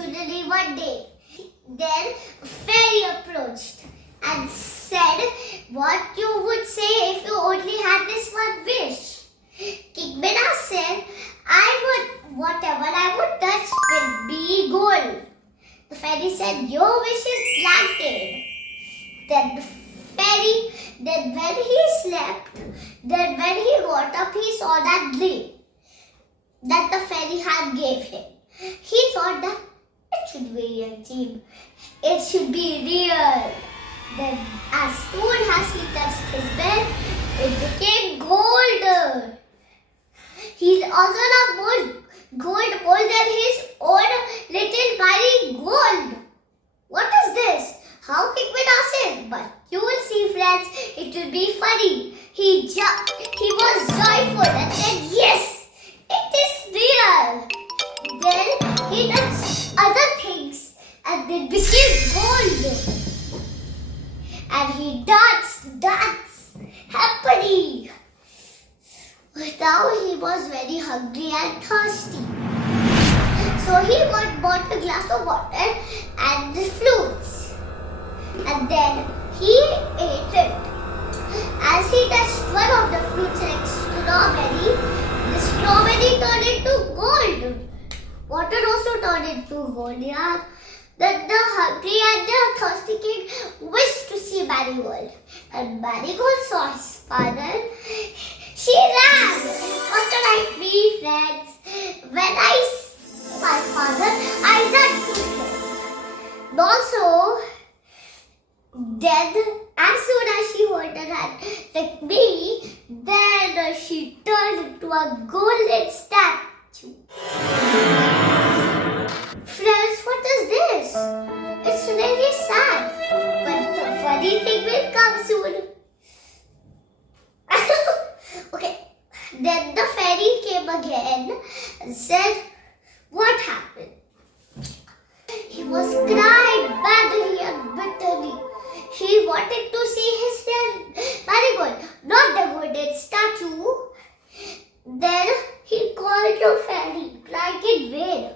jewelry one day. Then a fairy approached and said what you would say if you only had this one wish. King Midas said, whatever I would touch will be gold. The fairy said, your wish is granted. Then when he slept, then when he got up, he saw that dream that the fairy had gave him. He thought that it should be a dream. It should be real. Then as soon as he touched his bed, it became gold. He also loved gold more than his own little mighty gold. What is this? How King Midas said? But you will see, friends, it will be funny. He was joyful and said, yes, it is real. Then he touched other things and they became gold. And he danced happily. Now he was very hungry and thirsty. So he bought a glass of water and the fruits. And then he ate it. As he touched one of the fruits like strawberry, the strawberry turned into gold. Water also turned into gold, yeah. Then the hungry and the thirsty king wished to see Marigold. And Marigold saw his father. She ran. Also like me, friends. When I saw my father, I ran to him. Also, then as soon as she heard her hand like me, then she turned into a golden statue. Friends, what is this? It's really sad. But the funny thing will come soon. Okay. Then the fairy came again and said, what happened? He was crying badly and bitterly. He wanted to see his friend Marigold, not the golden statue. Then he called the fairy, trying in vain.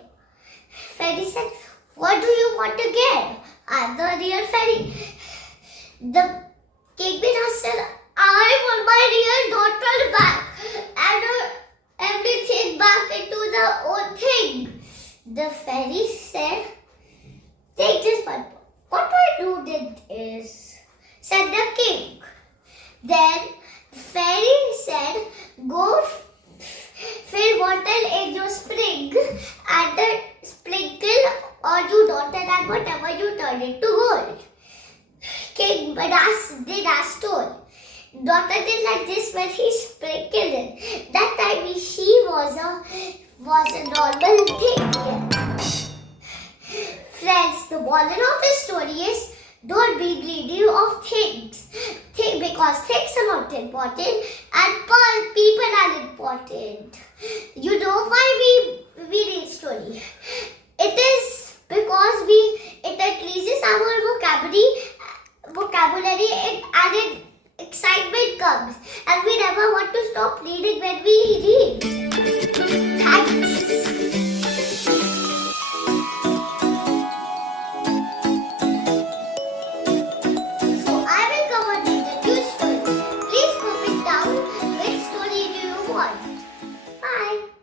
Fairy said, what do you want to get? I'm the real fairy. The King Midas said, I want my real daughter back and everything back into the old thing. The fairy said, take this one. What do I do with this? Said the king. Then the fairy said, go fill water in your spring and sprinkle on your daughter and whatever you turn it to gold. King Midas did as told. Daughter did like this when he sprinkled it. That time she was a normal thing. Friends, the moral of the story is don't be greedy of things. Because things are not important and people are important. You know why we read story? It is because it increases our vocabulary and excitement comes. And we never want to stop reading when we read.